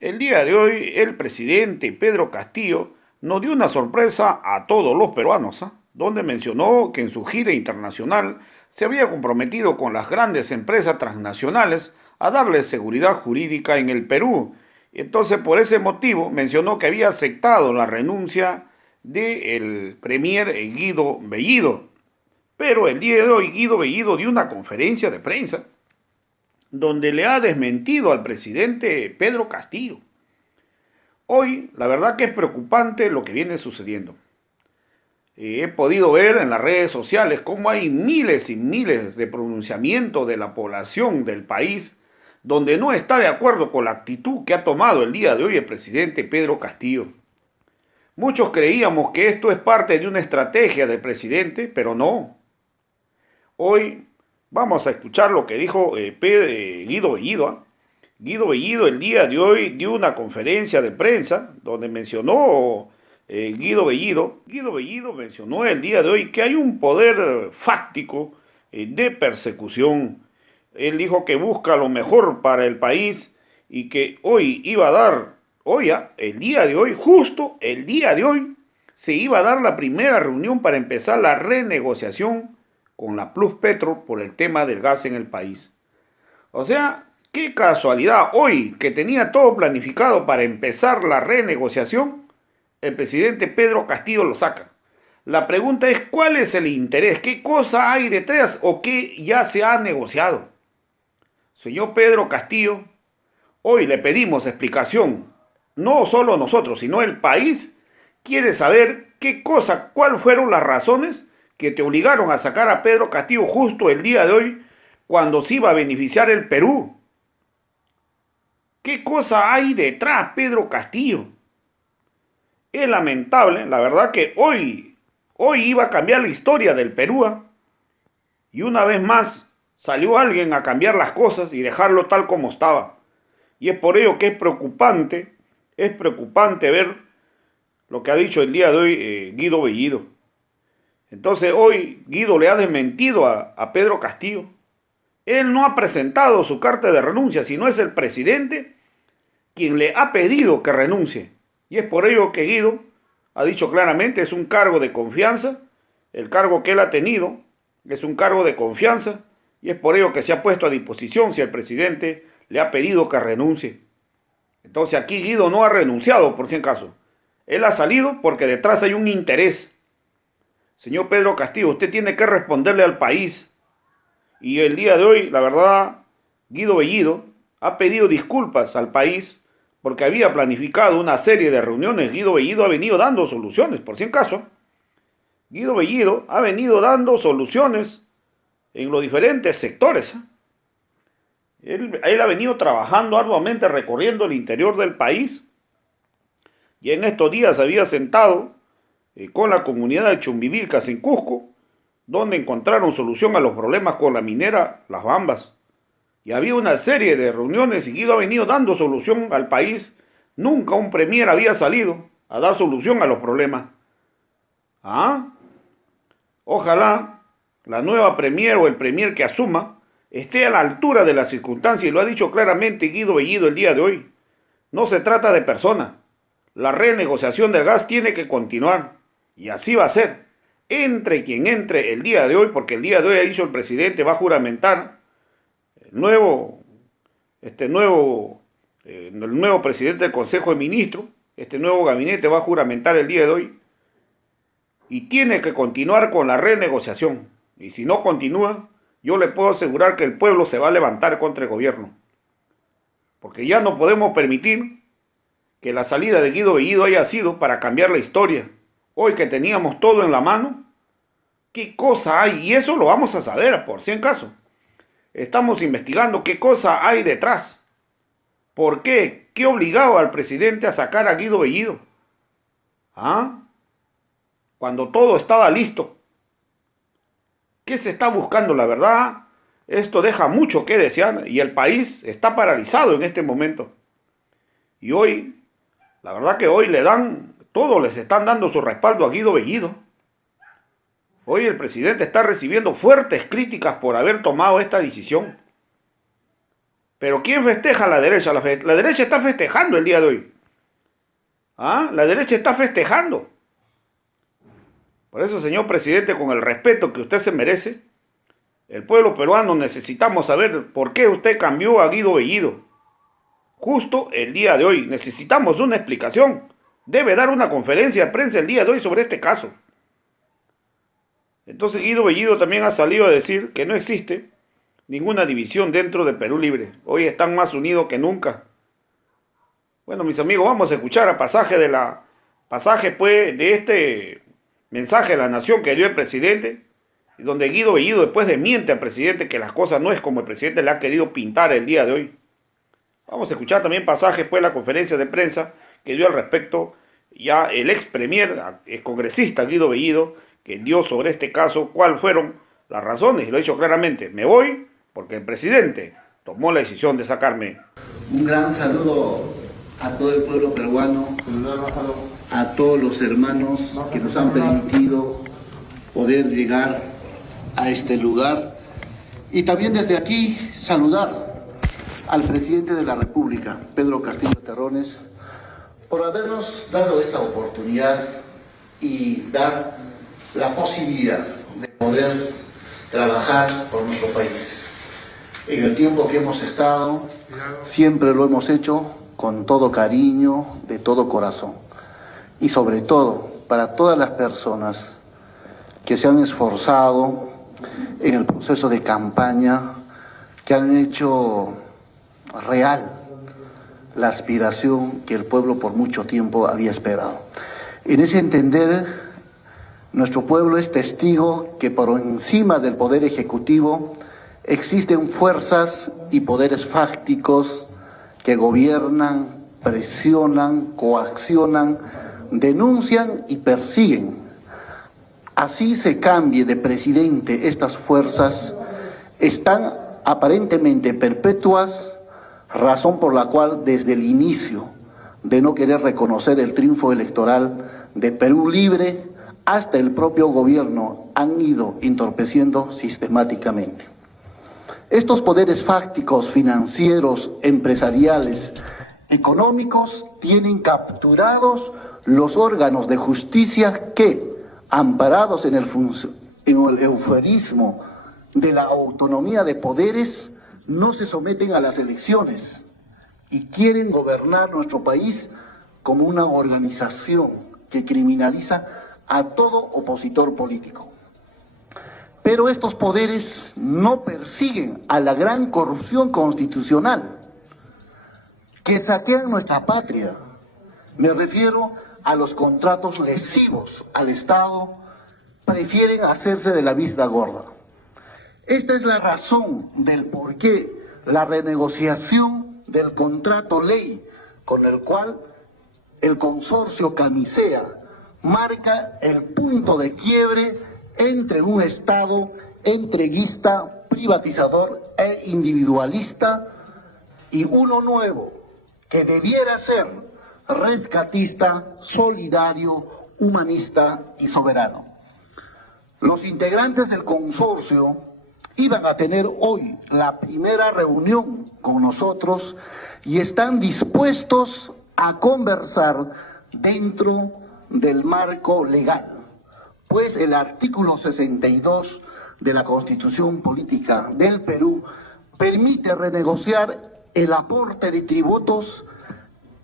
El día de hoy, el presidente Pedro Castillo nos dio una sorpresa a todos los peruanos, donde mencionó que en su gira internacional se había comprometido con las grandes empresas transnacionales a darle seguridad jurídica en el Perú. Y entonces, por ese motivo, mencionó que había aceptado la renuncia del premier Guido Bellido. Pero el día de hoy, Guido Bellido dio una conferencia de prensa donde le ha desmentido al presidente Pedro Castillo. Hoy, la verdad que es preocupante lo que viene sucediendo. He podido ver en las redes sociales cómo hay miles y miles de pronunciamientos de la población del país donde no está de acuerdo con la actitud que ha tomado el día de hoy el presidente Pedro Castillo. Muchos creíamos que esto es parte de una estrategia del presidente, pero no. Hoy vamos a escuchar lo que dijo Guido Bellido. Guido Bellido el día de hoy dio una conferencia de prensa donde mencionó Guido Bellido mencionó el día de hoy que hay un poder fáctico de persecución. Él dijo que busca lo mejor para el país y que hoy iba a dar, el día de hoy, justo el día de hoy, se iba a dar la primera reunión para empezar la renegociación con la Plus Petro por el tema del gas en el país. O sea, qué casualidad, hoy que tenía todo planificado para empezar la renegociación, el presidente Pedro Castillo lo saca. La pregunta es, ¿cuál es el interés? ¿Qué cosa hay detrás o qué ya se ha negociado? Señor Pedro Castillo, hoy le pedimos explicación. No solo nosotros, sino el país quiere saber qué cosa, cuáles fueron las razones que te obligaron a sacar a Pedro Castillo justo el día de hoy cuando se iba a beneficiar el Perú. ¿Qué cosa hay detrás, Pedro Castillo? Es lamentable, la verdad que hoy iba a cambiar la historia del Perú, y una vez más salió alguien a cambiar las cosas y dejarlo tal como estaba. Y es por ello que es preocupante ver lo que ha dicho el día de hoy Guido Bellido. Entonces hoy Guido le ha desmentido a Pedro Castillo. Él no ha presentado su carta de renuncia, sino es el presidente quien le ha pedido que renuncie. Y es por ello que Guido ha dicho claramente, es un cargo de confianza, el cargo que él ha tenido es un cargo de confianza, y es por ello que se ha puesto a disposición si el presidente le ha pedido que renuncie. Entonces aquí Guido no ha renunciado, por si acaso. Él ha salido porque detrás hay un interés. Señor Pedro Castillo, usted tiene que responderle al país. Y el día de hoy, la verdad, Guido Bellido ha pedido disculpas al país porque había planificado una serie de reuniones. Guido Bellido ha venido dando soluciones, por si acaso. Guido Bellido ha venido dando soluciones en los diferentes sectores. Él ha venido trabajando arduamente recorriendo el interior del país y en estos días había sentado con la comunidad de Chumbivilcas en Cusco, donde encontraron solución a los problemas con la minera Las Bambas. Y había una serie de reuniones y Guido ha venido dando solución al país. Nunca un premier había salido a dar solución a los problemas. Ojalá la nueva premier o el premier que asuma esté a la altura de las circunstancias, y lo ha dicho claramente Guido Bellido el día de hoy. No se trata de personas. La renegociación del gas tiene que continuar. Y así va a ser. Entre quien entre el día de hoy, porque el día de hoy ha dicho el presidente, va a juramentar el nuevo presidente del Consejo de Ministros, este nuevo gabinete va a juramentar el día de hoy y tiene que continuar con la renegociación. Y si no continúa, yo le puedo asegurar que el pueblo se va a levantar contra el gobierno. Porque ya no podemos permitir que la salida de Guido Bellido haya sido para cambiar la historia. Hoy que teníamos todo en la mano, ¿qué cosa hay? Y eso lo vamos a saber, por si en caso. Estamos investigando qué cosa hay detrás. ¿Por qué? ¿Qué obligaba al presidente a sacar a Guido Bellido? Cuando todo estaba listo. ¿Qué se está buscando? La verdad, esto deja mucho que desear y el país está paralizado en este momento. Y hoy, la verdad que hoy todos les están dando su respaldo a Guido Bellido. Hoy el presidente está recibiendo fuertes críticas por haber tomado esta decisión. Pero ¿quién festeja a la derecha? La derecha está festejando el día de hoy. ¿Ah? La derecha está festejando. Por eso, señor presidente, con el respeto que usted se merece, el pueblo peruano necesitamos saber por qué usted cambió a Guido Bellido. Justo el día de hoy necesitamos una explicación. Debe dar una conferencia de prensa el día de hoy sobre este caso. Entonces Guido Bellido también ha salido a decir que no existe ninguna división dentro de Perú Libre. Hoy están más unidos que nunca. Bueno, mis amigos, vamos a escuchar a pasaje pues de este mensaje de la nación que dio el presidente, donde Guido Bellido después desmiente al presidente que las cosas no es como el presidente le ha querido pintar el día de hoy. Vamos a escuchar también pasajes pues de la conferencia de prensa que dio al respecto ya el ex premier, el congresista Guido Bellido, que dio sobre este caso cuáles fueron las razones, y lo ha dicho claramente: me voy porque el presidente tomó la decisión de sacarme. Un gran saludo a todo el pueblo peruano, a todos los hermanos que nos han permitido poder llegar a este lugar, y también desde aquí saludar al presidente de la República, Pedro Castillo Terrones, por habernos dado esta oportunidad y dar la posibilidad de poder trabajar por nuestro país. En el tiempo que hemos estado, siempre lo hemos hecho con todo cariño, de todo corazón. Y sobre todo, para todas las personas que se han esforzado en el proceso de campaña, que han hecho real la aspiración que el pueblo por mucho tiempo había esperado. En ese entender, nuestro pueblo es testigo que por encima del poder ejecutivo existen fuerzas y poderes fácticos que gobiernan, presionan, coaccionan, denuncian y persiguen. Así se cambie de presidente, estas fuerzas están aparentemente perpetuas, razón por la cual desde el inicio de no querer reconocer el triunfo electoral de Perú Libre hasta el propio gobierno han ido entorpeciendo sistemáticamente. Estos poderes fácticos, financieros, empresariales, económicos tienen capturados los órganos de justicia que, amparados en el eufemismo de la autonomía de poderes, no se someten a las elecciones y quieren gobernar nuestro país como una organización que criminaliza a todo opositor político. Pero estos poderes no persiguen a la gran corrupción constitucional que saquean nuestra patria. Me refiero a los contratos lesivos al Estado, prefieren hacerse de la vista gorda. Esta es la razón del por qué la renegociación del contrato ley con el cual el consorcio Camisea marca el punto de quiebre entre un Estado entreguista, privatizador e individualista y uno nuevo que debiera ser rescatista, solidario, humanista y soberano. Los integrantes del consorcio iban a tener hoy la primera reunión con nosotros y están dispuestos a conversar dentro del marco legal, pues el artículo 62 de la Constitución Política del Perú permite renegociar el aporte de tributos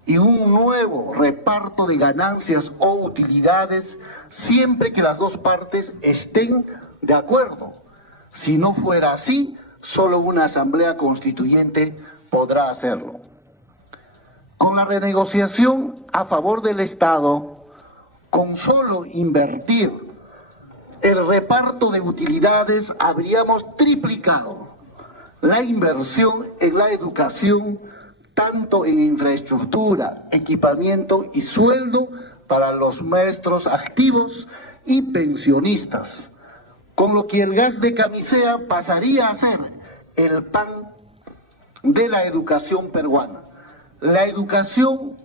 y un nuevo reparto de ganancias o utilidades siempre que las dos partes estén de acuerdo. Si no fuera así, solo una asamblea constituyente podrá hacerlo. Con la renegociación a favor del Estado, con solo invertir el reparto de utilidades, habríamos triplicado la inversión en la educación, tanto en infraestructura, equipamiento y sueldo para los maestros activos y pensionistas, con lo que el gas de Camisea pasaría a ser el pan de la educación peruana. La educación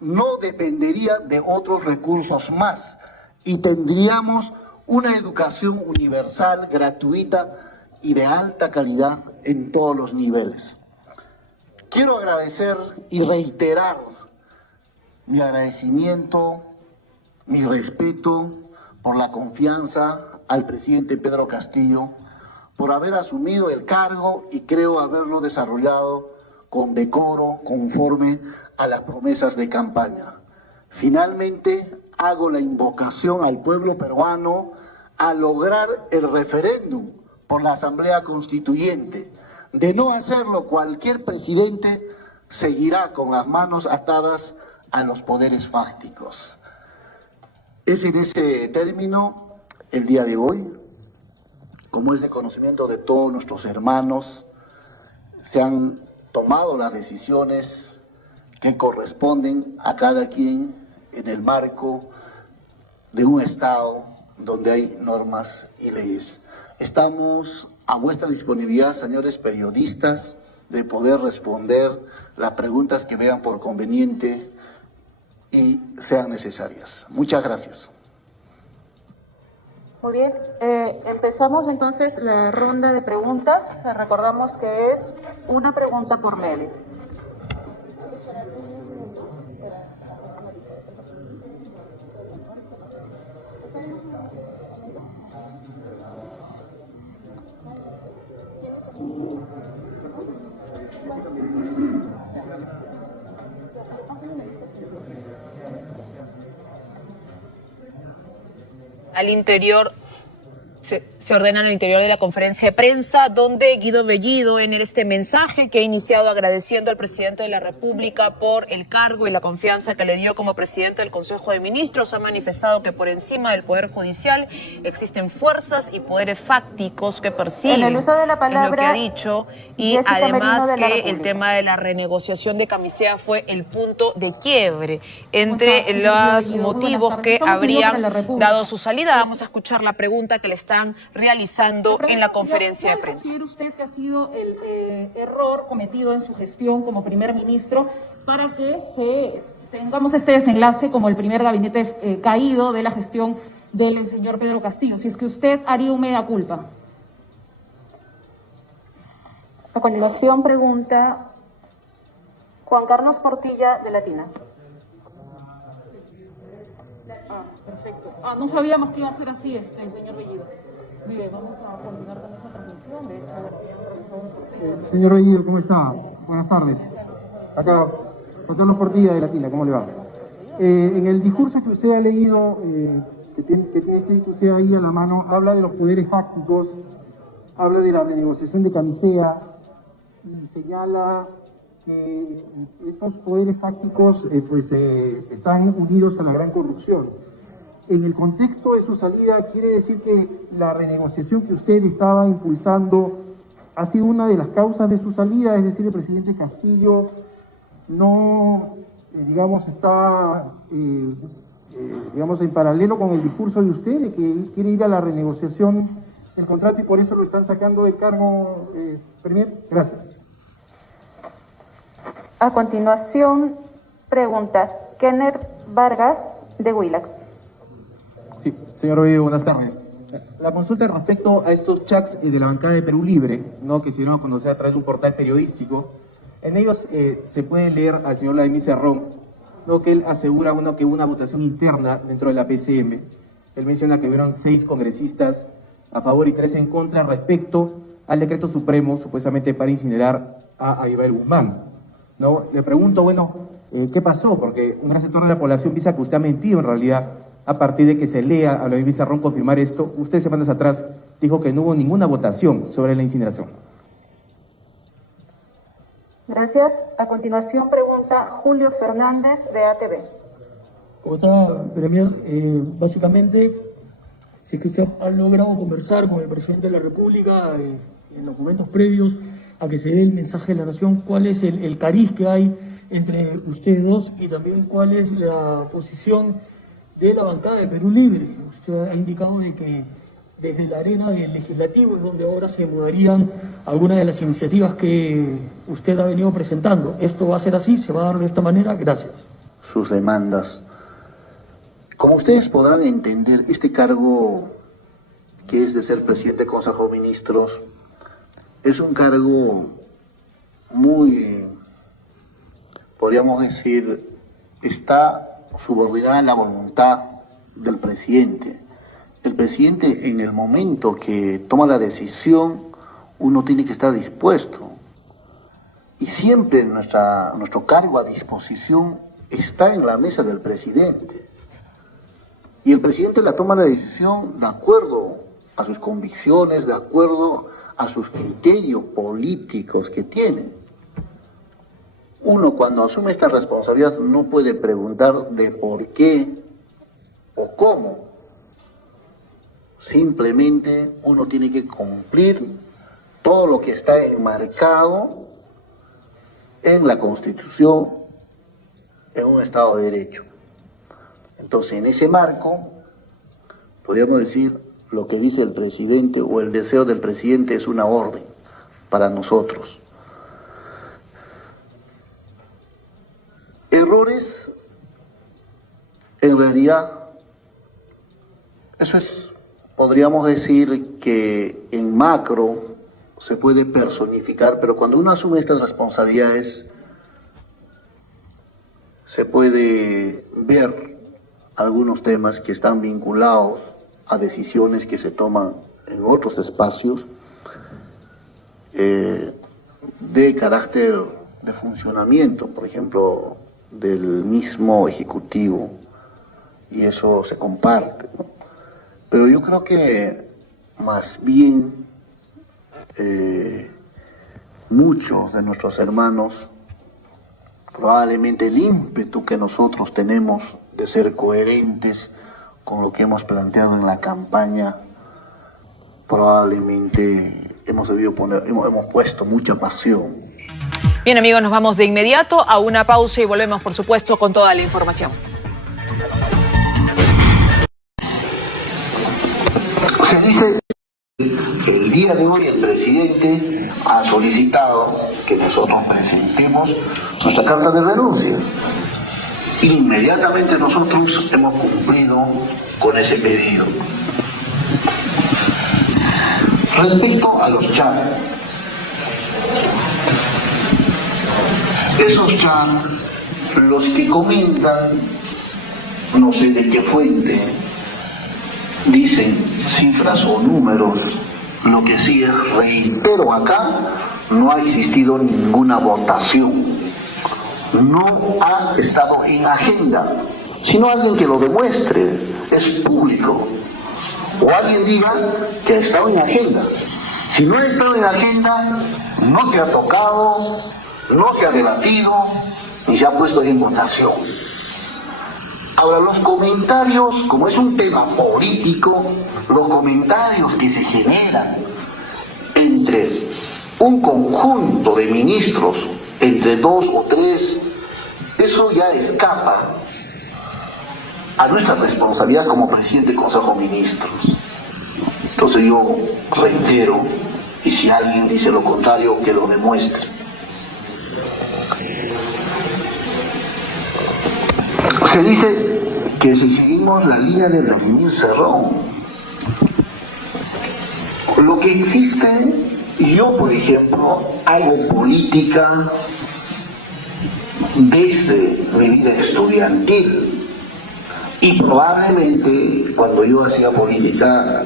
no dependería de otros recursos más y tendríamos una educación universal, gratuita y de alta calidad en todos los niveles. Quiero agradecer y reiterar mi agradecimiento, mi respeto por la confianza al presidente Pedro Castillo, por haber asumido el cargo y creo haberlo desarrollado con decoro, conforme a las promesas de campaña. Finalmente, hago la invocación al pueblo peruano a lograr el referéndum por la Asamblea Constituyente. De no hacerlo, cualquier presidente seguirá con las manos atadas a los poderes fácticos. Es en ese término, el día de hoy, como es de conocimiento de todos nuestros hermanos, se han tomado las decisiones que corresponden a cada quien en el marco de un Estado donde hay normas y leyes. Estamos a vuestra disponibilidad, señores periodistas, de poder responder las preguntas que vean por conveniente y sean necesarias. Muchas gracias. Muy bien, empezamos entonces la ronda de preguntas. Recordamos que es una pregunta por medio. Al interior, se ordena al interior de la conferencia de prensa, donde Guido Bellido, en este mensaje que ha iniciado agradeciendo al presidente de la República por el cargo y la confianza que le dio como presidente del Consejo de Ministros, ha manifestado que por encima del Poder Judicial existen fuerzas y poderes fácticos que persiguen, en el uso de la palabra, es lo que ha dicho, y Jessica además Merino que el tema de la renegociación de Camisea fue el punto de quiebre entre los motivos que habrían dado su salida. Vamos a escuchar la pregunta que le están realizando en la conferencia de prensa. ¿Considera usted que ha sido el error cometido en su gestión como primer ministro para que tengamos este desenlace como el primer gabinete caído de la gestión del señor Pedro Castillo? Si es que usted haría un mea culpa. A continuación pregunta Juan Carlos Portilla, de Latina. Perfecto. No sabíamos que iba a ser así, señor Bellido. Mire, vamos a continuar con esa transmisión. De hecho, señor Bellido, ¿cómo está? Buenas tardes. Acá, Juan Carlos Portilla, de Latina, ¿cómo le va? En el discurso que usted ha leído, que tiene escrito usted ahí a la mano, habla de los poderes fácticos, habla de la renegociación de Camisea y señala que estos poderes fácticos están unidos a la gran corrupción. En el contexto de su salida, ¿quiere decir que la renegociación que usted estaba impulsando ha sido una de las causas de su salida? Es decir, el presidente Castillo no, está, en paralelo con el discurso de usted de que quiere ir a la renegociación del contrato y por eso lo están sacando del cargo, Premier. Gracias. A continuación, pregunta Kenner Vargas, de Willax. Sí, señor Bellido, buenas tardes. La consulta respecto a estos chats de la bancada de Perú Libre, ¿no?, que se dieron a conocer a través de un portal periodístico. En ellos se puede leer al señor Vladimir Cerrón, ¿no?, que él asegura que hubo una votación interna dentro de la PCM. Él menciona que hubieron 6 congresistas a favor y 3 en contra respecto al decreto supremo, supuestamente para incinerar a Abimael Guzmán, ¿no? Le pregunto, ¿qué pasó? Porque un gran sector de la población piensa que usted ha mentido en realidad. A partir de que se lea a Vladimir Cerrón confirmar esto, usted semanas atrás dijo que no hubo ninguna votación sobre la incineración. Gracias. A continuación pregunta Julio Fernández, de ATV. ¿Cómo está, Premier? Básicamente, si es que usted ha logrado conversar con el presidente de la República en los momentos previos a que se dé el mensaje de la Nación, ¿cuál es el cariz que hay entre ustedes dos y también cuál es la posición de la bancada de Perú Libre? Usted ha indicado de que desde la arena del legislativo es donde ahora se mudarían algunas de las iniciativas que usted ha venido presentando. ¿Esto va a ser así? ¿Se va a dar de esta manera? Gracias. Sus demandas. Como ustedes podrán entender, este cargo que es de ser presidente del Consejo de Ministros es un cargo muy podríamos decir, está subordinada a la voluntad del presidente. El presidente, en el momento que toma la decisión, uno tiene que estar dispuesto. Y siempre nuestro cargo a disposición está en la mesa del presidente. Y el presidente la toma la decisión de acuerdo a sus convicciones, de acuerdo a sus criterios políticos que tiene. Uno, cuando asume esta responsabilidad, no puede preguntar de por qué o cómo. Simplemente uno tiene que cumplir todo lo que está enmarcado en la Constitución, en un Estado de Derecho. Entonces, en ese marco, podríamos decir, lo que dice el presidente o el deseo del presidente es una orden para nosotros. Errores, en realidad, eso es, podríamos decir que en macro se puede personificar, pero cuando uno asume estas responsabilidades, se puede ver algunos temas que están vinculados a decisiones que se toman en otros espacios de carácter de funcionamiento, por ejemplo, del mismo Ejecutivo, y eso se comparte, ¿no? Pero yo creo que más bien muchos de nuestros hermanos, probablemente el ímpetu que nosotros tenemos de ser coherentes con lo que hemos planteado en la campaña, probablemente hemos puesto mucha pasión. Bien, amigos, nos vamos de inmediato a una pausa y volvemos, por supuesto, con toda la información. Se dice que el día de hoy el presidente ha solicitado que nosotros presentemos nuestra carta de renuncia. Inmediatamente nosotros hemos cumplido con ese pedido. Respecto a los chats, esos chats, los que comentan, no sé de qué fuente, dicen cifras o números. Lo que sí es, reitero acá, no ha existido ninguna votación. No ha estado en agenda, sino alguien que lo demuestre, es público, o alguien diga que ha estado en agenda. Si no ha estado en agenda, no se ha tocado, no se ha debatido, ni se ha puesto en votación. Ahora, los comentarios, como es un tema político, los comentarios que se generan entre un conjunto de ministros, entre 2 o 3, eso ya escapa a nuestra responsabilidad como presidente del Consejo de Ministros. Entonces yo reitero, y si alguien dice lo contrario, que lo demuestre. Se dice que si seguimos la línea de Vladimir Cerrón, lo que existe, yo por ejemplo hago política desde mi vida estudiantil, y probablemente cuando yo hacía política,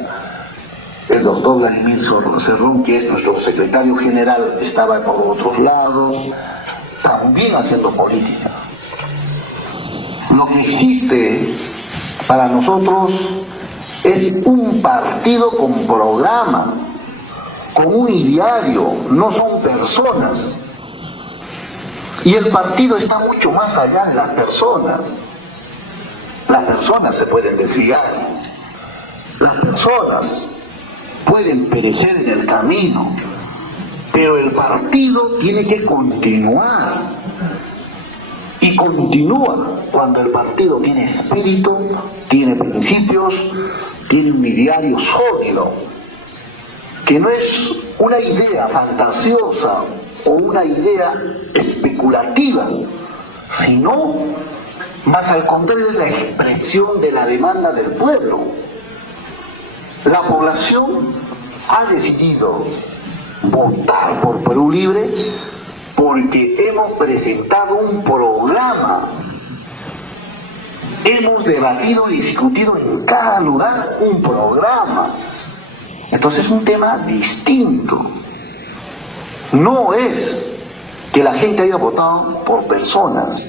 el doctor Vladimir Cerrón, que es nuestro secretario general, estaba por otros lados, también haciendo política. Lo que existe para nosotros es un partido con programa, con un ideario, no son personas. Y el partido está mucho más allá de las personas. Las personas se pueden desviar, las personas pueden perecer en el camino, pero el partido tiene que continuar. Y continúa cuando el partido tiene espíritu, tiene principios, tiene un ideario sólido, que no es una idea fantasiosa o una idea especulativa, sino, más al contrario, es la expresión de la demanda del pueblo. La población ha decidido votar por Perú Libre porque hemos presentado un programa. Hemos debatido y discutido en cada lugar un programa. Entonces es un tema distinto. No es que la gente haya votado por personas.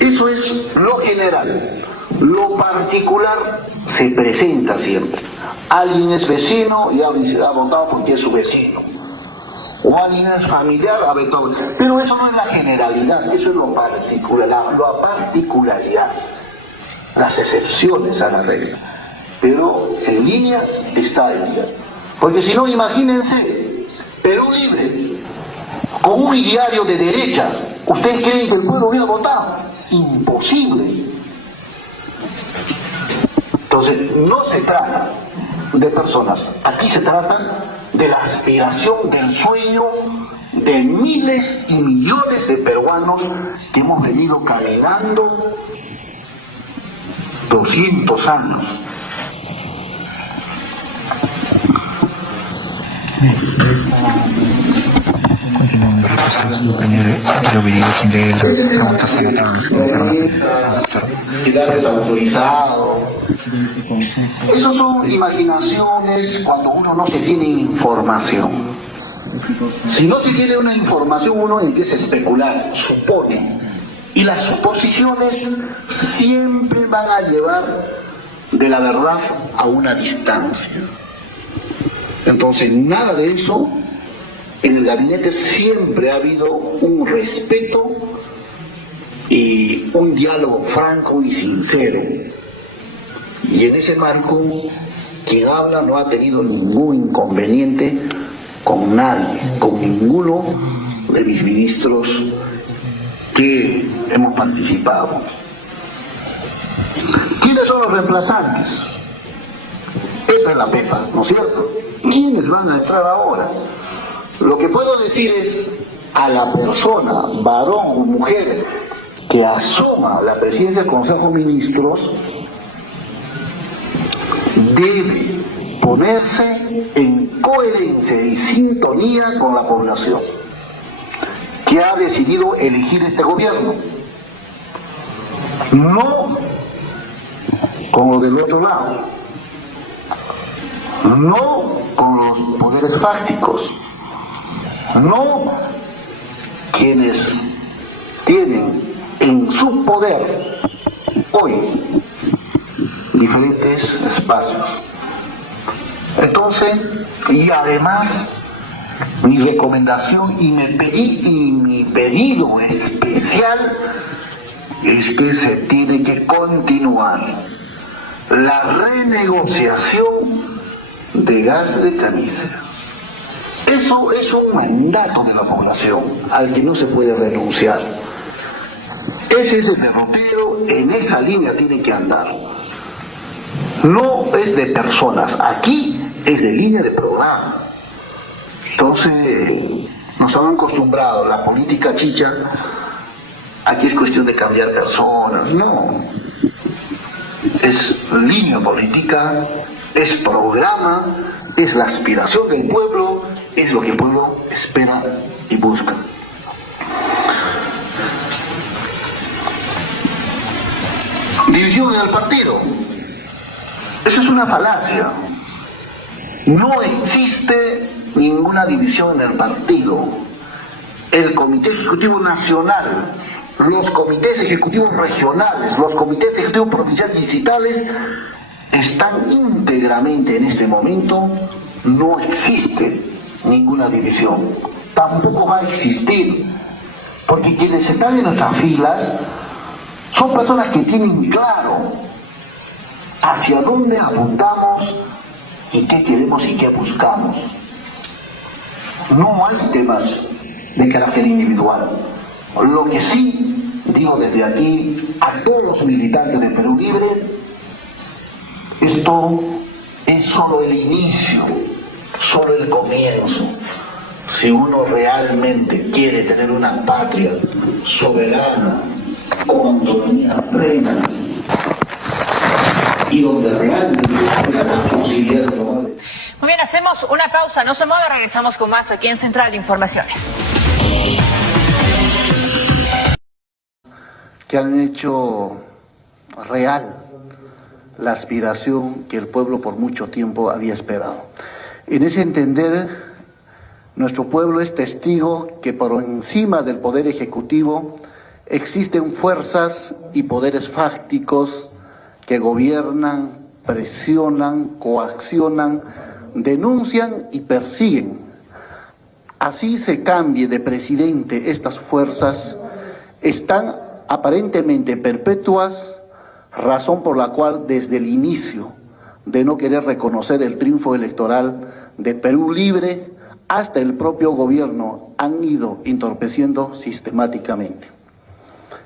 Eso es lo general. Lo particular se presenta siempre. Alguien es vecino y ha votado porque es su vecino. O alguien es familiar, ha votado. Pero eso no es la generalidad, eso es lo particular, la particularidad. Las excepciones a la regla. Pero en línea está en línea. Porque si no, imagínense, Perú Libre, con un diario de derecha, ¿ustedes creen que el pueblo hubiera votado? Imposible. Entonces, no se trata de personas, aquí se trata de la aspiración, del sueño de miles y millones de peruanos que hemos venido caminando 200 años. Quedar desautorizado. Esas son imaginaciones cuando uno no se tiene información. Si no se tiene una información, uno empieza a especular, supone. Y las suposiciones siempre van a llevar de la verdad a una distancia. Entonces, nada de eso. En el gabinete siempre ha habido un respeto y un diálogo franco y sincero. Y en ese marco, quien habla no ha tenido ningún inconveniente con nadie, con ninguno de mis ministros que hemos participado. ¿Quiénes son los reemplazantes? Esta es la pepa, ¿no es cierto? ¿Quiénes van a entrar ahora? Lo que puedo decir es a la persona, varón o mujer, que asuma la presidencia del Consejo de Ministros, debe ponerse en coherencia y sintonía con la población que ha decidido elegir este gobierno. No con lo del otro lado, no con los poderes fácticos, no quienes tienen en su poder hoy diferentes espacios. Entonces, y además, mi recomendación y mi pedido especial es que se tiene que continuar la renegociación de gas de camisea. Eso es un mandato de la población al que no se puede renunciar. Ese es el derrotero, en esa línea tiene que andar. No es de personas, aquí es de línea de programa. Entonces, nos han acostumbrado, la política chicha, aquí es cuestión de cambiar personas, no. Es línea política, es programa, es la aspiración del pueblo, es lo que el pueblo espera y busca. División en el partido. Eso es una falacia. No existe ninguna división en el partido. El Comité Ejecutivo Nacional, los comités ejecutivos regionales, los comités ejecutivos provinciales y distritales están íntegramente en este momento. No existe ninguna división, tampoco va a existir, porque quienes están en nuestras filas son personas que tienen claro hacia dónde apuntamos y qué queremos y qué buscamos. No hay temas de carácter individual. Lo que sí digo desde aquí a todos los militantes de Perú Libre, esto es solo el inicio, solo el comienzo. Si uno realmente quiere tener una patria soberana, con autonomía plena, y donde realmente tenga la posibilidad de tomar. Muy bien, hacemos una pausa, no se mueva, regresamos con más aquí en Central de Informaciones. que han hecho real la aspiración que el pueblo por mucho tiempo había esperado. En ese entender, nuestro pueblo es testigo que por encima del poder ejecutivo existen fuerzas y poderes fácticos que gobiernan, presionan, coaccionan, denuncian y persiguen. Así se cambie de presidente, estas fuerzas están aparentemente perpetuas, razón por la cual desde el inicio de no querer reconocer el triunfo electoral de Perú Libre hasta el propio gobierno han ido entorpeciendo sistemáticamente.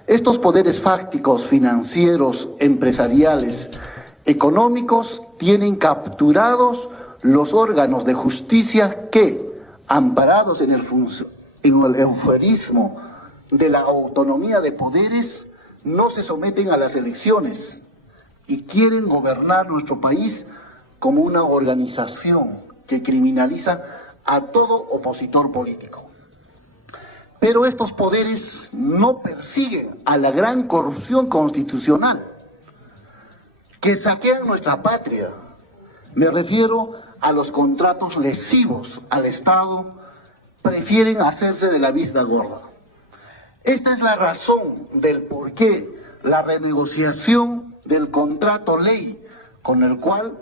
Estos poderes fácticos, financieros, empresariales, económicos tienen capturados los órganos de justicia que, amparados en el eufemismo de la autonomía de poderes, no se someten a las elecciones y quieren gobernar nuestro país como una organización que criminaliza a todo opositor político. Pero estos poderes no persiguen a la gran corrupción constitucional que saquean nuestra patria. Me refiero a los contratos lesivos al Estado, prefieren hacerse de la vista gorda. Esta es la razón del por qué la renegociación del contrato ley con el cual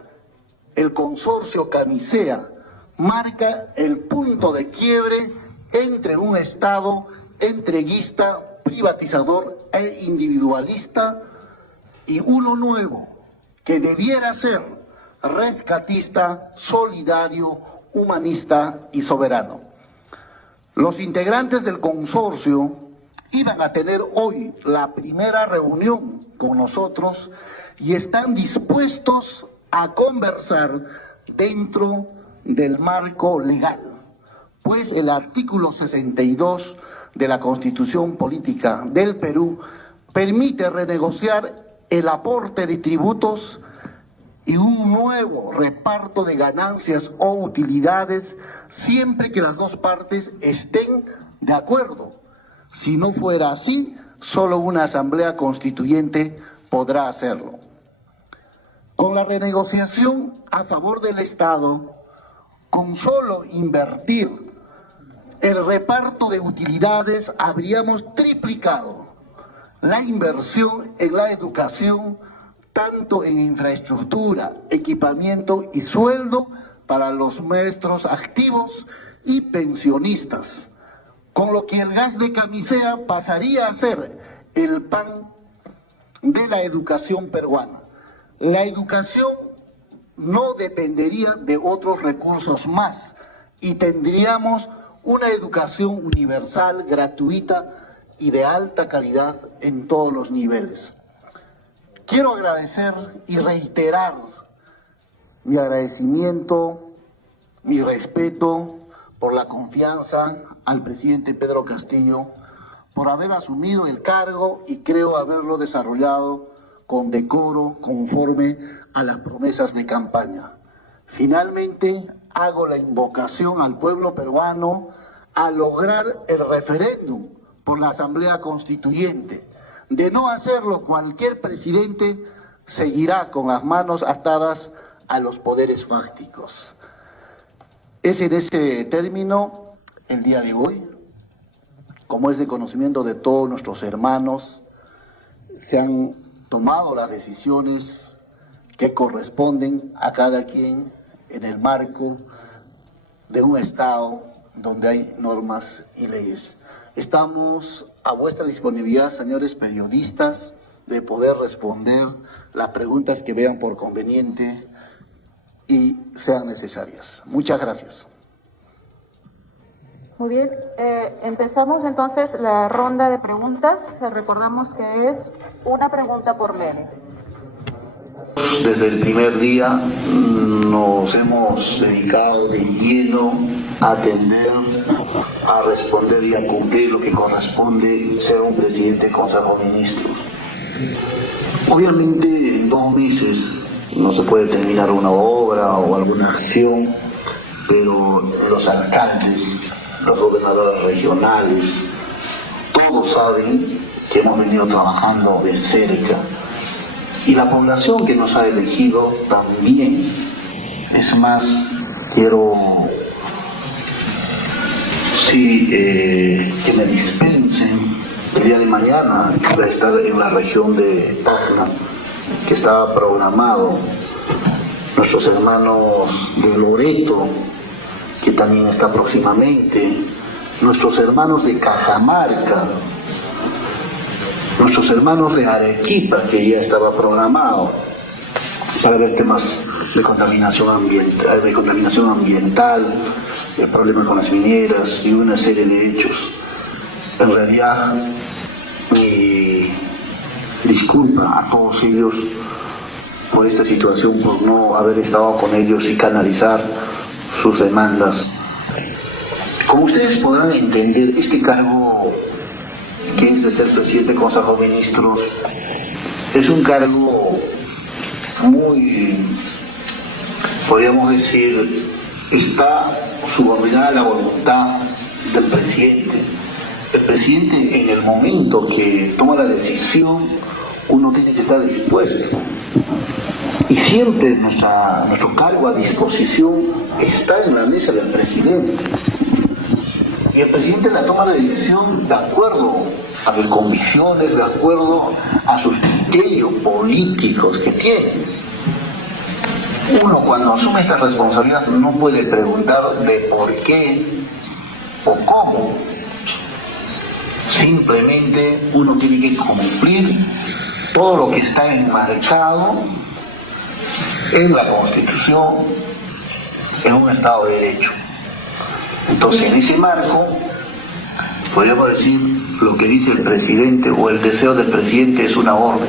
el consorcio Camisea marca el punto de quiebre entre un Estado entreguista, privatizador e individualista y uno nuevo que debiera ser rescatista, solidario, humanista y soberano. Los integrantes del consorcio iban a tener hoy la primera reunión con nosotros y están dispuestos a conversar dentro del marco legal, pues el artículo 62 de la Constitución Política del Perú permite renegociar el aporte de tributos y un nuevo reparto de ganancias o utilidades siempre que las dos partes estén de acuerdo. Si no fuera así, solo una asamblea constituyente podrá hacerlo. Con la renegociación a favor del Estado, con solo invertir el reparto de utilidades, habríamos triplicado la inversión en la educación, tanto en infraestructura, equipamiento y sueldo para los maestros activos y pensionistas, con lo que el gas de Camisea pasaría a ser el pan de la educación peruana. La educación no dependería de otros recursos más y tendríamos una educación universal, gratuita y de alta calidad en todos los niveles. Quiero agradecer y reiterar mi agradecimiento, mi respeto por la confianza al presidente Pedro Castillo, por haber asumido el cargo y creo haberlo desarrollado con decoro, conforme a las promesas de campaña. Finalmente, hago la invocación al pueblo peruano a lograr el referéndum por la Asamblea Constituyente. De no hacerlo, cualquier presidente seguirá con las manos atadas a los poderes fácticos. Es en ese término, el día de hoy, como es de conocimiento de todos nuestros hermanos, se han tomado las decisiones que corresponden a cada quien en el marco de un Estado donde hay normas y leyes. Estamos a vuestra disponibilidad, señores periodistas, de poder responder las preguntas que vean por conveniente y sean necesarias. Muchas gracias. Muy bien, empezamos entonces la ronda de preguntas. Recordamos que es una pregunta por medio. Desde el primer día nos hemos dedicado de lleno a atender, a responder y a cumplir lo que corresponde ser un presidente de Consejo de Ministros. Obviamente en 2 meses no se puede terminar una obra o alguna acción, pero los alcaldes, los gobernadores regionales, todos saben que hemos venido trabajando de cerca. Y la población que nos ha elegido también. Es más, quiero que me dispensen. El día de mañana voy a estar en la región de Tacna, que estaba programado. Nuestros hermanos de Loreto, que también está próximamente. Nuestros hermanos de Cajamarca. Nuestros hermanos de Arequipa, que ya estaba programado para ver temas de contaminación ambiental, el problema con las mineras y una serie de hechos. En realidad, mi disculpa a todos ellos por esta situación, por no haber estado con ellos y canalizar sus demandas. Como ustedes podrán entender, este cargo que es de ser presidente del Consejo de Ministros es un cargo muy, podríamos decir, está subordinada a la voluntad del presidente. El presidente, en el momento que toma la decisión, uno tiene que estar dispuesto. Y siempre nuestro cargo a disposición está en la mesa del presidente. Y el presidente la toma la decisión de acuerdo a sus convicciones, de acuerdo a sus criterios políticos que tiene. Uno, cuando asume esta responsabilidad, no puede preguntar de por qué o cómo. Simplemente uno tiene que cumplir todo lo que está enmarcado en la Constitución, en un Estado de Derecho. Entonces, en ese marco, podríamos decir, lo que dice el presidente o el deseo del presidente es una orden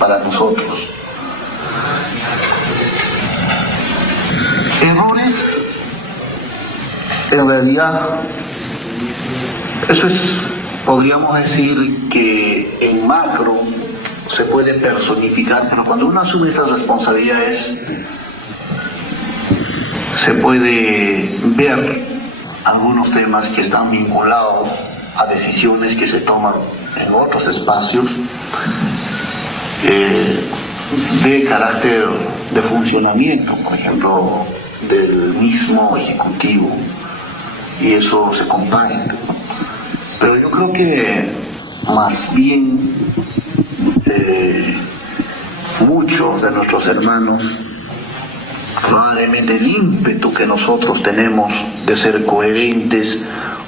para nosotros. Errores, en realidad, eso es, podríamos decir que en macro se puede personificar, pero cuando uno asume estas responsabilidades, se puede ver algunos temas que están vinculados a decisiones que se toman en otros espacios de carácter de funcionamiento, por ejemplo, del mismo Ejecutivo, y eso se comparte. Pero yo creo que más bien muchos de nuestros hermanos, probablemente el ímpetu que nosotros tenemos de ser coherentes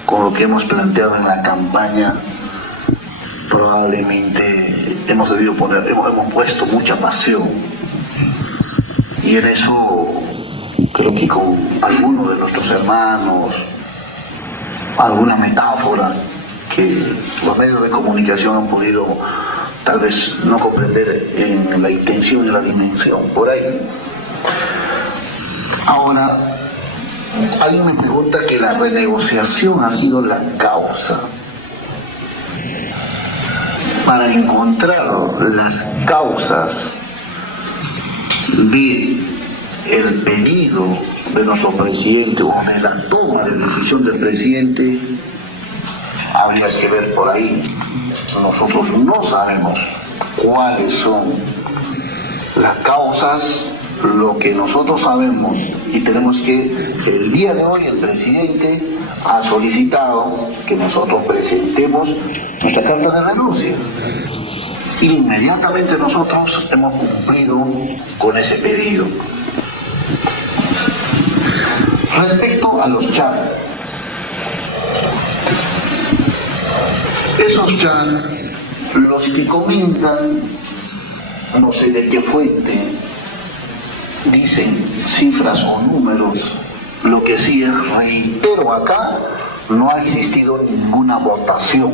con lo que hemos planteado en la campaña, probablemente hemos puesto mucha pasión, y en eso creo que con algunos de nuestros hermanos, alguna metáfora que los medios de comunicación han podido tal vez no comprender en la intención y la dimensión, por ahí. Ahora, alguien me pregunta que la renegociación ha sido la causa. Para encontrar las causas de el pedido de nuestro presidente o de la toma de decisión del presidente, habría que ver por ahí. Nosotros no sabemos cuáles son las causas. Lo que nosotros sabemos y tenemos que el día de hoy el presidente ha solicitado que nosotros presentemos nuestra carta de renuncia. Inmediatamente nosotros hemos cumplido con ese pedido. Respecto a los chats, esos chats, los que comentan, no sé de qué fuente, dicen cifras o números, lo que sí es, reitero acá, no ha existido ninguna votación,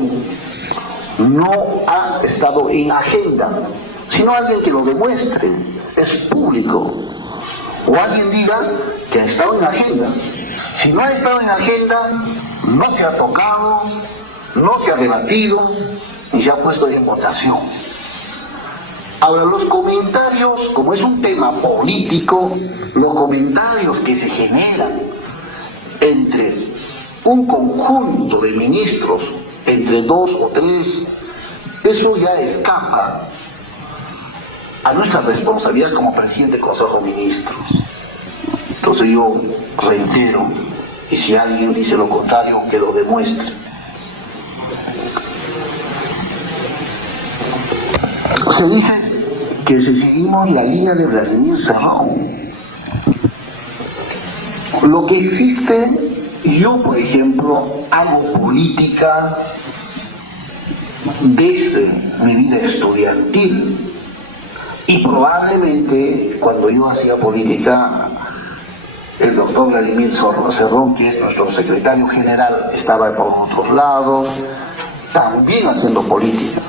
no ha estado en agenda, sino alguien que lo demuestre, es público, o alguien diga que ha estado en agenda. Si no ha estado en agenda, no se ha tocado, no se ha debatido, ni se ha puesto en votación. Ahora, los comentarios, como es un tema político, los comentarios que se generan entre un conjunto de ministros, entre 2 o 3, Eso ya escapa a nuestra responsabilidad como presidente del Consejo de Ministros. Entonces yo reitero, y si alguien dice lo contrario, que lo demuestre. Se dice que si seguimos la línea de Vladimir Cerrón, lo que existe, yo por ejemplo hago política desde mi vida estudiantil y probablemente cuando yo hacía política el doctor Vladimir Cerrón, que es nuestro secretario general, estaba por otros lados también haciendo política.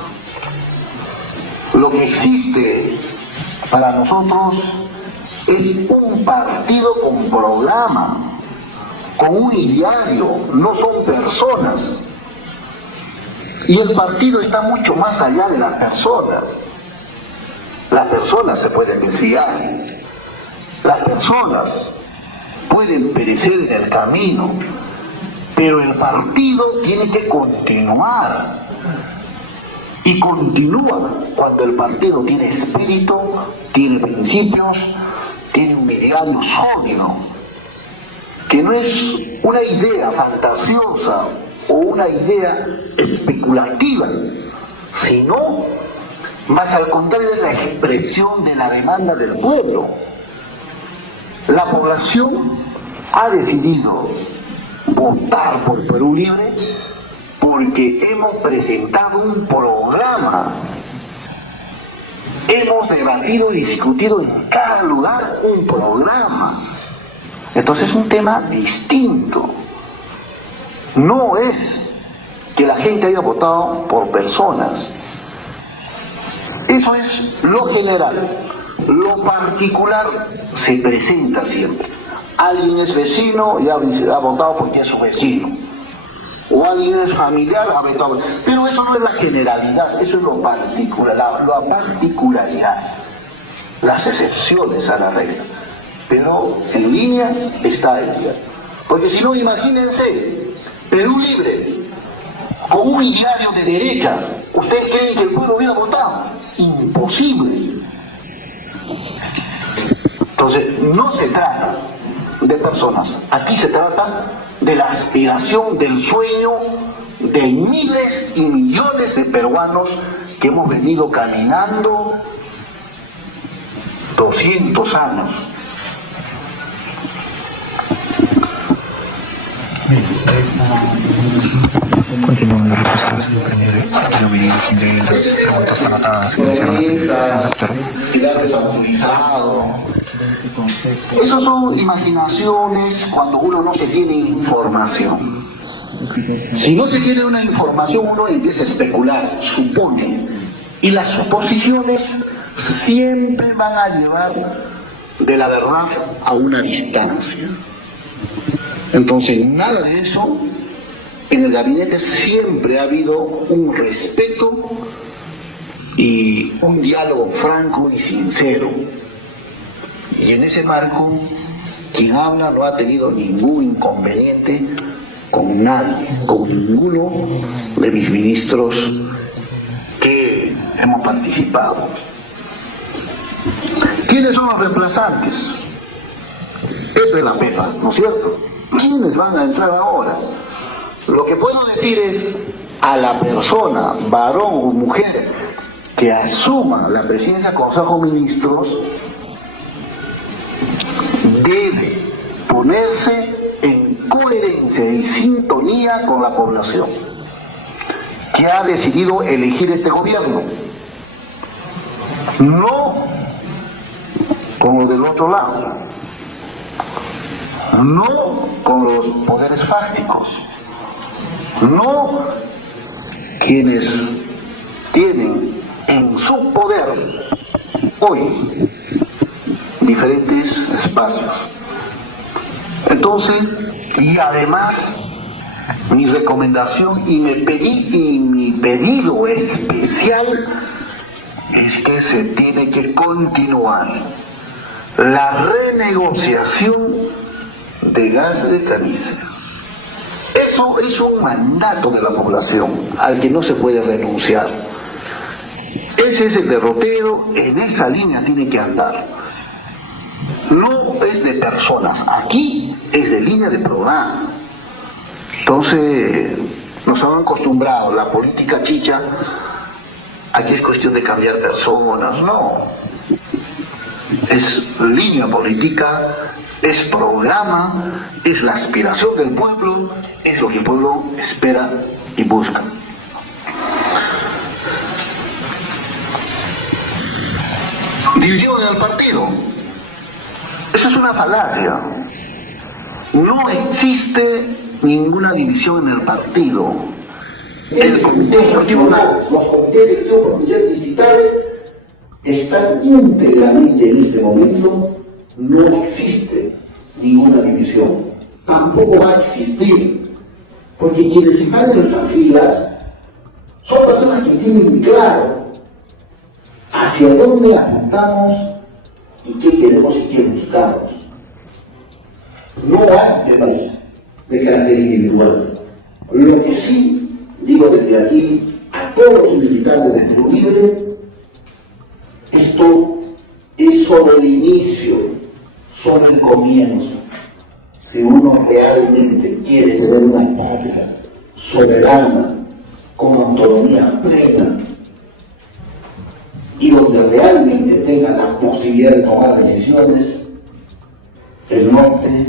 Lo que existe para nosotros es un partido con programa, con un ideario, no son personas. Y el partido está mucho más allá de las personas. Las personas se pueden desviar, las personas pueden perecer en el camino, pero el partido tiene que continuar. Y continúa cuando el partido tiene espíritu, tiene principios, tiene un ideario sólido, que no es una idea fantasiosa o una idea especulativa, sino más al contrario es la expresión de la demanda del pueblo. La población ha decidido votar por Perú Libre porque hemos presentado un programa, hemos debatido y discutido en cada lugar un programa. Entonces es un tema distinto. No es que la gente haya votado por personas. Eso es lo general. Lo particular se presenta siempre. Alguien es vecino y ha votado porque es su vecino. O alguien es familiar, ha votado. Pero eso no es la generalidad, eso es lo particular, la particularidad. Las excepciones a la regla. Pero en línea está el día. Porque si no, imagínense, Perú Libre, con un ideario de derecha, ¿ustedes creen que el pueblo hubiera votado? Imposible. Entonces, no se trata de personas, aquí se trata de la aspiración, del sueño de miles y millones de peruanos que hemos venido caminando 200 años. Continúan las respuestas del Premier de las preguntas anotadas que le hicieron la presentación, doctor. Esas son imaginaciones cuando uno no se tiene información. Si no se tiene una información, uno empieza a especular, supone. Y las suposiciones siempre van a llevar de la verdad a una distancia. Entonces, nada de eso. En el gabinete siempre ha habido un respeto y un diálogo franco y sincero. Y en ese marco, quien habla no ha tenido ningún inconveniente con nadie, con ninguno de mis ministros que hemos participado. ¿Quiénes son los reemplazantes? Eso es la PEPA, ¿no es cierto? ¿Quiénes van a entrar ahora? Lo que puedo decir es a la persona, varón o mujer, que asuma la presidencia del Consejo de Ministros, debe ponerse en coherencia y sintonía con la población que ha decidido elegir este gobierno, no con lo del otro lado, no con los poderes fácticos, no quienes tienen en su poder hoy diferentes espacios. Entonces, y además, mi recomendación y mi pedido especial es que se tiene que continuar la renegociación de gas de camisa. Eso es un mandato de la población al que no se puede renunciar. Ese es el derrotero, en esa línea tiene que andar. No es de personas, aquí es de línea de programa. Entonces, nos han acostumbrado, la política chicha, aquí es cuestión de cambiar personas, no. Es línea política, es programa, es la aspiración del pueblo, es lo que el pueblo espera y busca. División en el partido. Eso es una falacia. No existe ninguna división en el partido. El comité ejecutivo, los comités ejecutivos provinciales distritales están íntegramente en este momento. No existe ninguna división. Tampoco va a existir. Porque quienes están en nuestras filas son personas que tienen claro hacia dónde apuntamos y qué queremos y qué buscamos. No hay temas de carácter individual. Lo que sí digo desde aquí a todos los militantes de Perú Libre, esto es solo el inicio, solo el comienzo. Si uno realmente quiere tener una patria soberana, con autonomía plena, y donde realmente tenga la posibilidad de tomar decisiones, el norte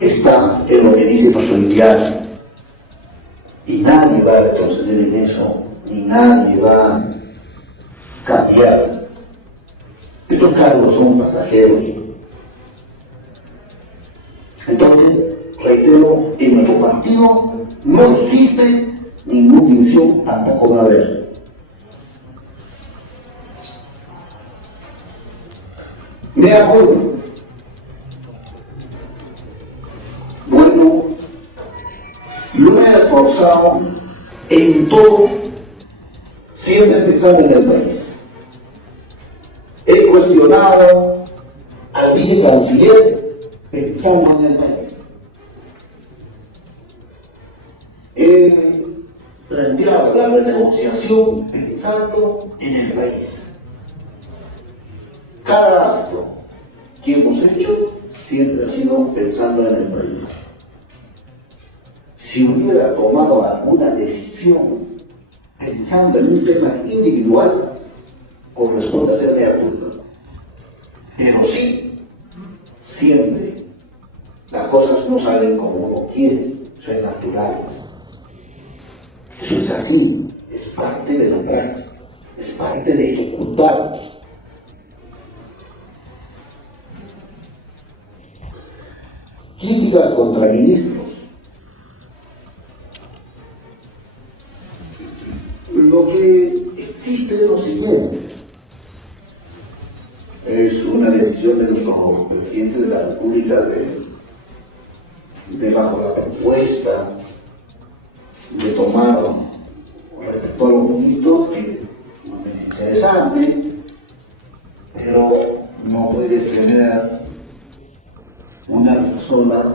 está en lo que dice nuestro ideal. Y nadie va a retroceder en eso, ni nadie va a cambiar. Estos cargos son pasajeros. Entonces, reitero, en nuestro partido no existe ninguna división, tampoco va a haber. Me acuerdo. Bueno, yo me he esforzado en todo, siempre pensando en el país. He cuestionado al vicecanciller pensando en el país. He planteado la negociación pensando en el país. Cada acto que hemos hecho siempre ha sido pensando en el país. Si hubiera tomado alguna decisión pensando en un tema individual, corresponde hacerme a culpa. Pero sí, siempre, las cosas no salen como uno quiere, son naturales. Eso es así, es parte de lograr, es parte de ejecutar. Críticas contra ministros. Lo que existe es lo siguiente. Es una decisión de nuestro presidente de la República de bajo la propuesta de tomar respecto a los ministros, que es interesante, pero no puedes tener una persona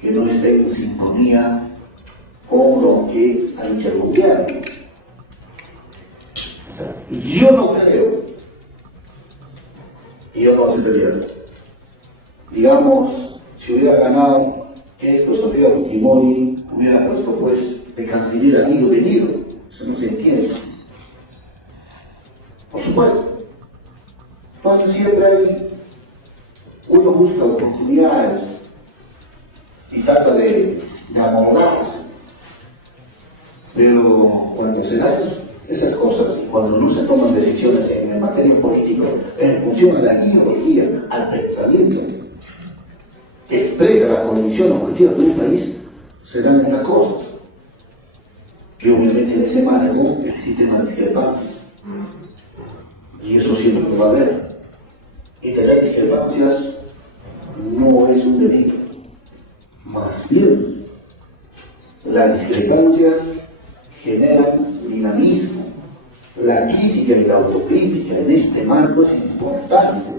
que no esté en sintonía con lo que ha dicho el gobierno. Yo no creo, y yo no aceptaría. Digamos, si hubiera ganado, que puesto que Fujimori hubiera puesto pues de canciller a Guido Bellido, eso no se entiende. Por supuesto. Entonces siempre hay, uno busca oportunidades y trata de acomodarse. Pero cuando se dan esas cosas, y cuando no se toman decisiones en el materia político, en función a la ideología, al pensamiento que expresa la condición objetiva de un país, se dan estas cosas. Y obviamente en ese marco existen las discrepancias. Y eso siempre va a haber. Y tener discrepancias no es un delito. Más bien, las discrepancias generan dinamismo. La crítica y la autocrítica en este marco es importante.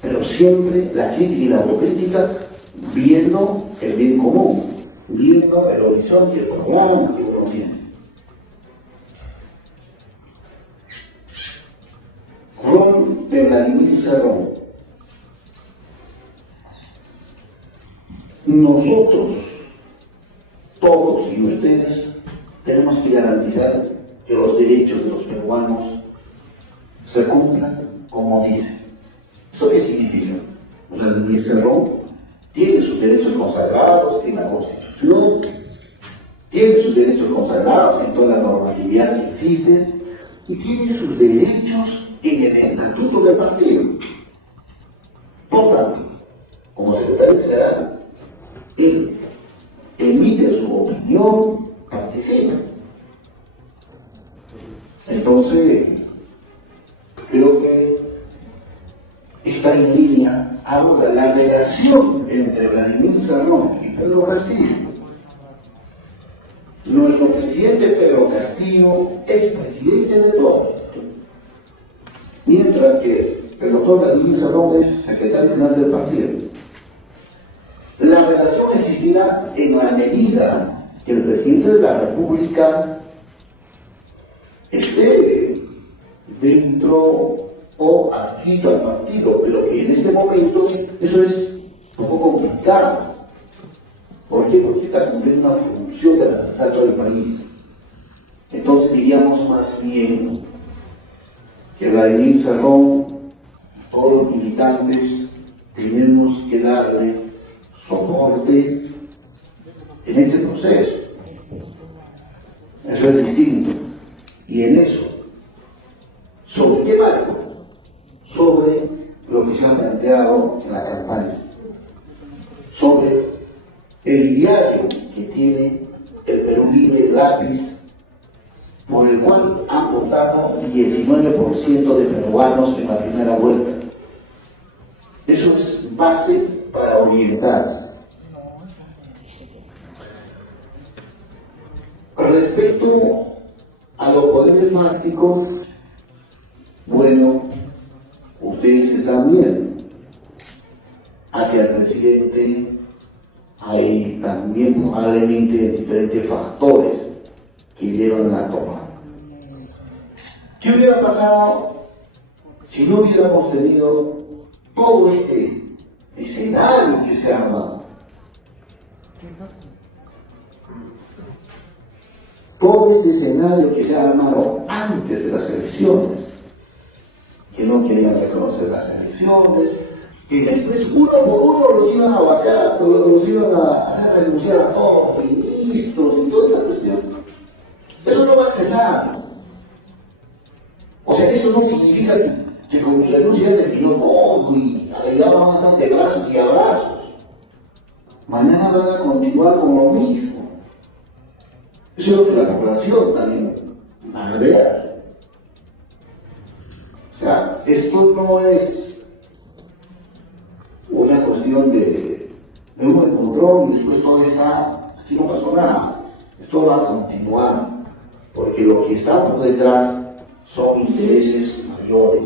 Pero siempre la crítica y la autocrítica viendo el bien común, viendo el horizonte, el programa que uno tiene. gestión de Vladimir Cerrón, nosotros, todos y ustedes, tenemos que garantizar que los derechos de los peruanos se cumplan como dicen. ¿Eso qué significa? Vladimir Cerrón tiene sus derechos consagrados en la Constitución, tiene sus derechos consagrados en toda la normatividad que existe y tiene sus derechos en el estatuto del partido. Por tanto, como secretario general, él emite su opinión, participa. Entonces, creo que está en línea ahora la relación entre Vladimir Cerrón y Pedro Castillo. Nuestro presidente Pedro Castillo es presidente de todos, mientras que el doctor Vladimir Cerrón es secretario general del partido. La relación existirá en la medida que el presidente de la República esté dentro o adscrito al partido, pero que en este momento eso es un poco complicado. ¿Por qué? Porque está cumpliendo una función de representante del país. Entonces diríamos más bien que Vladimir Cerrón, todos los militantes, tenemos que darle soporte en este proceso. Eso es distinto. Y en eso, ¿sobre qué marco? Sobre lo que se ha planteado en la campaña, sobre el diario que tiene el Perú Libre Lápiz, por el cual han votado 19% de peruanos en la primera vuelta. Eso es base para orientarse. Respecto a los poderes fácticos, bueno, ustedes están bien. Hacia el presidente hay también probablemente diferentes factores que dieron la toma. ¿Qué hubiera pasado si no hubiéramos tenido todo este escenario que se ha armado? Todo este escenario que se ha armado antes de las elecciones, que no querían reconocer las elecciones, que después uno por uno los iban a vacar, los iban a hacer renunciar a todos, ministros y toda esa cuestión. Eso no va a cesar. O sea, eso no significa que con mi renuncia ya terminó todo y ya van a estar de brazos y abrazos. Mañana van a continuar con lo mismo. Eso es lo que la población también va a ver. O sea, esto no es una cuestión de un buen control y después todo está, aquí no pasó nada. Esto va a continuar, porque lo que está por detrás son intereses mayores.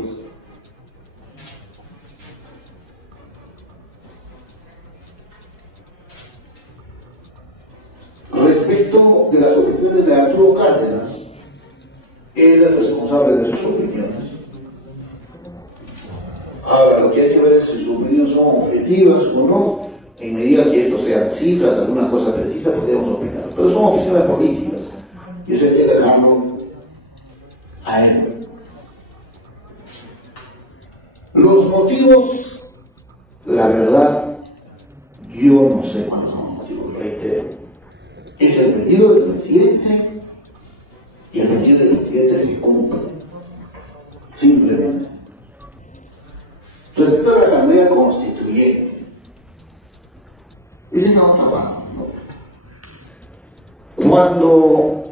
Respecto de las opiniones de Arturo Cárdenas, él es responsable de sus opiniones. Ahora, lo que hay que ver es si sus opiniones son objetivas o no. En medida que esto sean cifras, alguna cosa precisa, podemos opinar. Pero son opiniones políticas. Y eso hay que dejarlo a él. Los motivos, la verdad, yo no sé cuáles son los motivos, reitero. Es el pedido del presidente y el pedido del presidente se cumple. Simplemente. Respecto a la Asamblea Constituyente, ese es otro trabajo, ¿no? Cuando